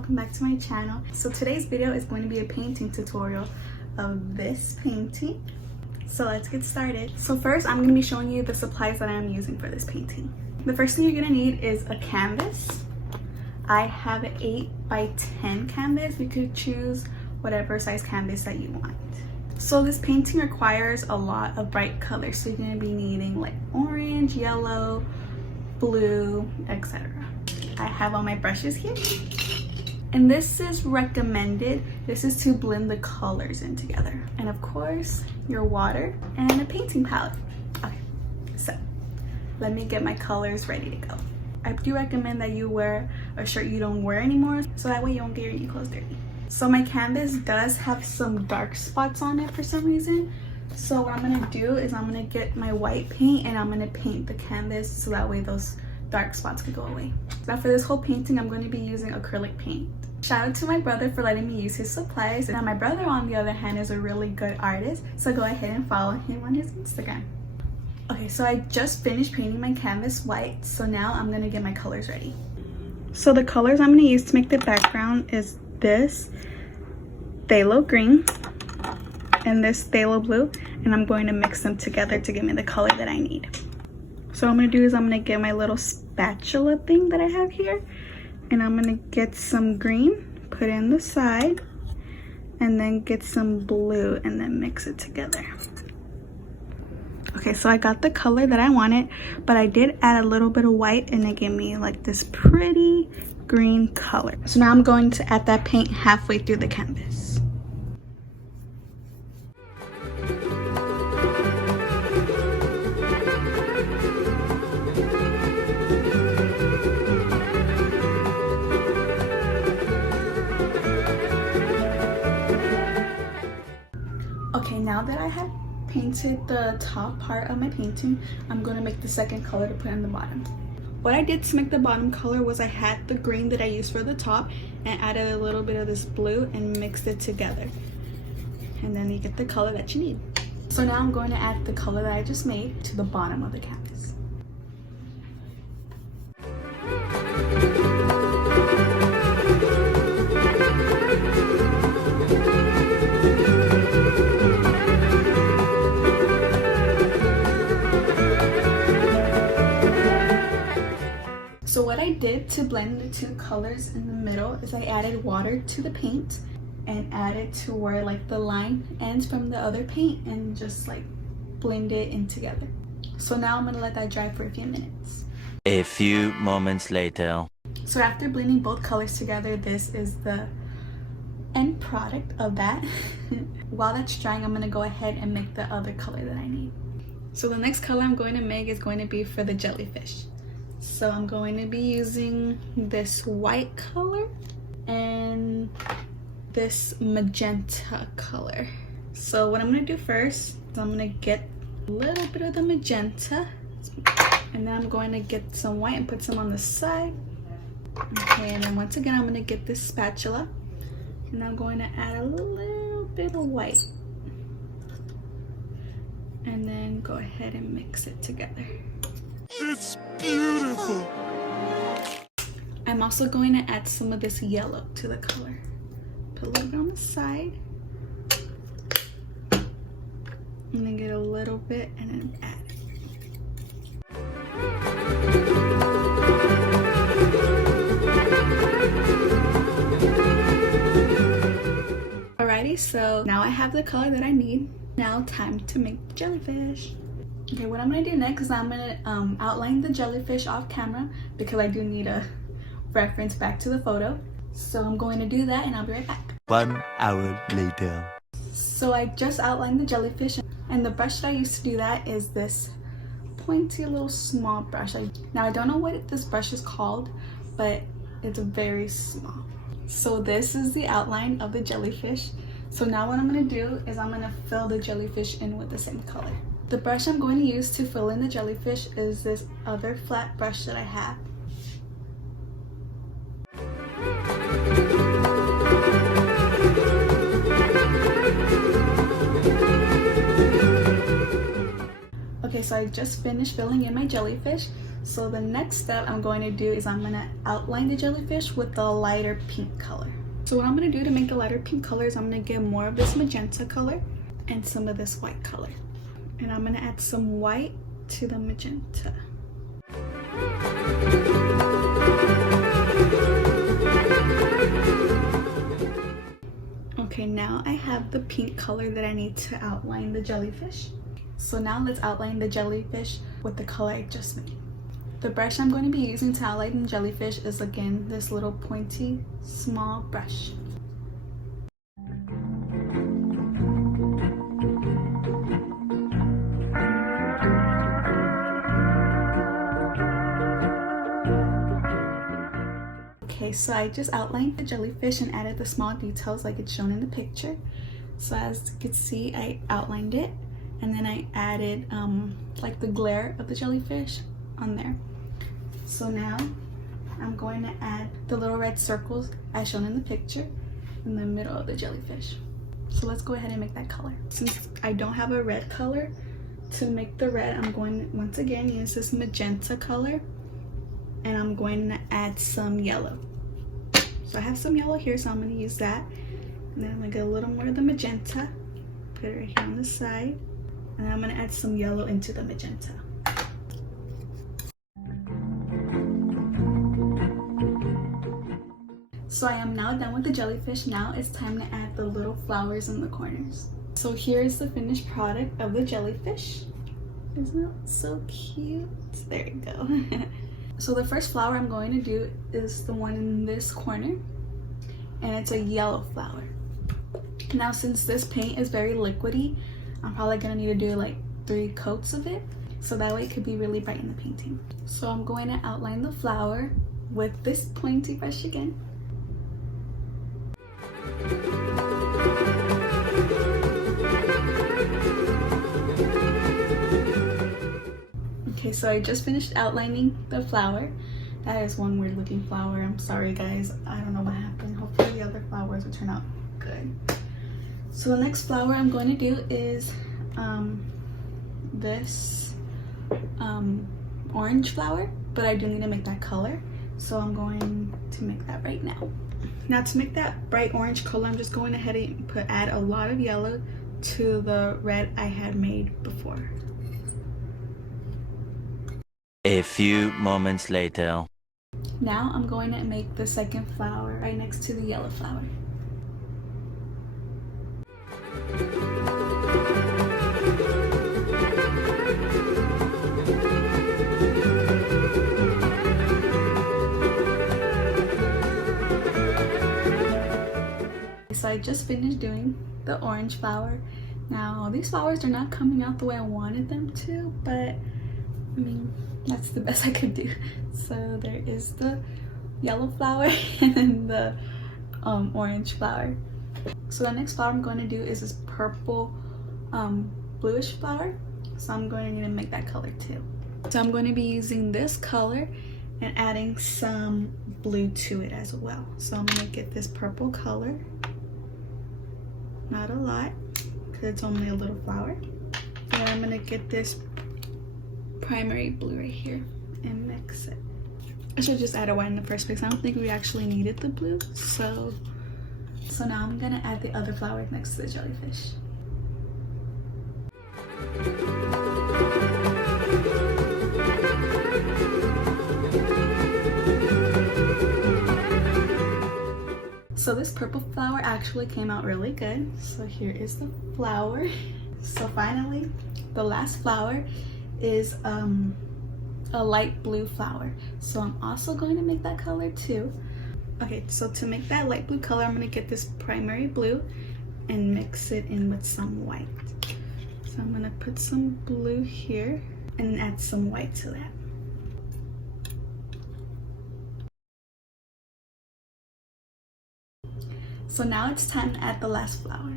welcome back to my channel. So today's video is going to be a painting tutorial of this painting. So let's get started. So first I'm going to be showing you the supplies that I'm using for this painting. The first thing you're going to need is a canvas. I have an 8x10 canvas. You could choose whatever size canvas that you want. So this painting requires a lot of bright colors, so you're going to be needing like orange, yellow, blue, etc. I have all my brushes here, and this is recommended. This is to blend the colors in together, and of course your water and a painting palette. Okay, so let me get my colors ready to go. I do recommend that you wear a shirt you don't wear anymore, so that way you won't get your new clothes dirty. So my canvas does have some dark spots on it for some reason. So what I'm gonna do is I'm gonna get my white paint and I'm gonna paint the canvas so that way those dark spots could go away. Now for this whole painting, I'm going to be using acrylic paint. Shout out to my brother for letting me use his supplies. Now my brother, on the other hand, is a really good artist, so go ahead and follow him on his Instagram. Okay, so I just finished painting my canvas white, so now I'm going to get my colors ready. So the colors I'm going to use to make the background is this phthalo green and this phthalo blue, and I'm going to mix them together to give me the color that I need. So what I'm going to do is I'm going to get my little spatula thing that I have here, and I'm going to get some green, put it in the side, and then get some blue and then mix it together. Okay, so I got the color that I wanted, but I did add a little bit of white and it gave me like this pretty green color. So now I'm going to add that paint halfway through the canvas. Okay, now that I have painted the top part of my painting, I'm going to make the second color to put in the bottom. What I did to make the bottom color was I had the green that I used for the top and added a little bit of this blue and mixed it together. And then you get the color that you need. So now I'm going to add the color that I just made to the bottom of the canvas. So what I did to blend the two colors in the middle is I added water to the paint and added to where like the line ends from the other paint and just like blend it in together. So now I'm gonna let that dry for a few minutes. A few moments later. So after blending both colors together, this is the end product of that. While that's drying, I'm gonna go ahead and make the other color that I need. So the next color I'm going to make is going to be for the jellyfish. So I'm going to be using this white color and this magenta color. So what I'm going to do first is I'm going to get a little bit of the magenta, and then I'm going to get some white and put some on the side. Okay, and then once again I'm going to get this spatula and I'm going to add a little bit of white and then go ahead and mix it together. It's beautiful. I'm also going to add some of this yellow to the color. Put a little bit on the side. And then get a little bit and then add it. Alrighty, so now I have the color that I need. Now time to make the jellyfish. Okay, what I'm gonna do next is I'm gonna outline the jellyfish off camera because I do need a reference back to the photo. So I'm going to do that and I'll be right back. 1 hour later. So I just outlined the jellyfish, and the brush that I used to do that is this pointy little small brush. Now I don't know what this brush is called, but it's very small. So this is the outline of the jellyfish. So now what I'm gonna do is I'm gonna fill the jellyfish in with the same color. The brush I'm going to use to fill in the jellyfish is this other flat brush that I have. Okay, so I just finished filling in my jellyfish. So the next step I'm going to do is I'm going to outline the jellyfish with the lighter pink color. So what I'm going to do to make the lighter pink color is I'm going to get more of this magenta color and some of this white color. And I'm going to add some white to the magenta. Okay, now I have the pink color that I need to outline the jellyfish. So now let's outline the jellyfish with the color I just made. The brush I'm going to be using to outline the jellyfish is again this little pointy small brush. Okay, so I just outlined the jellyfish and added the small details like it's shown in the picture. So as you can see, I outlined it and then I added like the glare of the jellyfish on there. So now I'm going to add the little red circles as shown in the picture in the middle of the jellyfish. So let's go ahead and make that color. Since I don't have a red color, to make the red, I'm going to once again use this magenta color and I'm going to add some yellow. So I have some yellow here, so I'm going to use that. And then I'm going to get a little more of the magenta, put it right here on the side. And then I'm going to add some yellow into the magenta. So I am now done with the jellyfish. Now it's time to add the little flowers in the corners. So here's the finished product of the jellyfish. Isn't that so cute? There you go. So the first flower I'm going to do is the one in this corner, and it's a yellow flower. Now since this paint is very liquidy, I'm probably gonna need to do like 3 coats of it, so that way it could be really bright in the painting. So I'm going to outline the flower with this pointy brush again. Okay, so I just finished outlining the flower. That is one weird looking flower. I'm sorry guys, I don't know what happened. Hopefully the other flowers will turn out good. So the next flower I'm going to do is this orange flower, but I do need to make that color. So I'm going to make that right now. Now to make that bright orange color, I'm just going ahead and add a lot of yellow to the red I had made before. A few moments later. Now I'm going to make the second flower right next to the yellow flower. So I just finished doing the orange flower. Now these flowers are not coming out the way I wanted them to, but I mean, that's the best I could do. So there is the yellow flower and then the orange flower. So the next flower I'm going to do is this purple bluish flower. So I'm going to need to make that color too. So I'm going to be using this color and adding some blue to it as well. So I'm going to get this purple color, not a lot because it's only a little flower. And I'm going to get this primary blue right here and mix it. I should just add a white in the first place. I don't think we actually needed the blue. So now I'm gonna add the other flower next to the jellyfish. So this purple flower actually came out really good. So here is the flower. So finally, the last flower is a light blue flower. So I'm also going to make that color too. Okay, so to make that light blue color, I'm going to get this primary blue and mix it in with some white. So I'm going to put some blue here and add some white to that. So now it's time to add the last flower.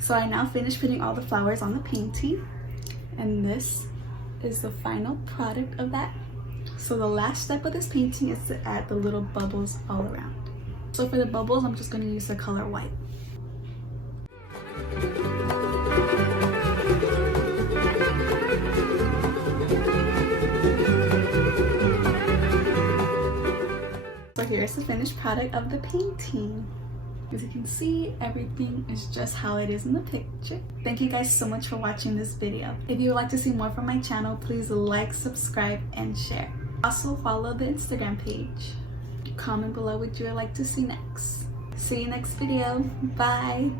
So I now finished putting all the flowers on the painting, and this is the final product of that. So the last step of this painting is to add the little bubbles all around. So for the bubbles, I'm just going to use the color white. here's the finished product of the painting. As you can see, everything is just how it is in the picture. Thank you guys so much for watching this video. If you would like to see more from my channel, please like, subscribe, and share. Also follow the Instagram page. Comment below what you would like to see next. See you next video. Bye.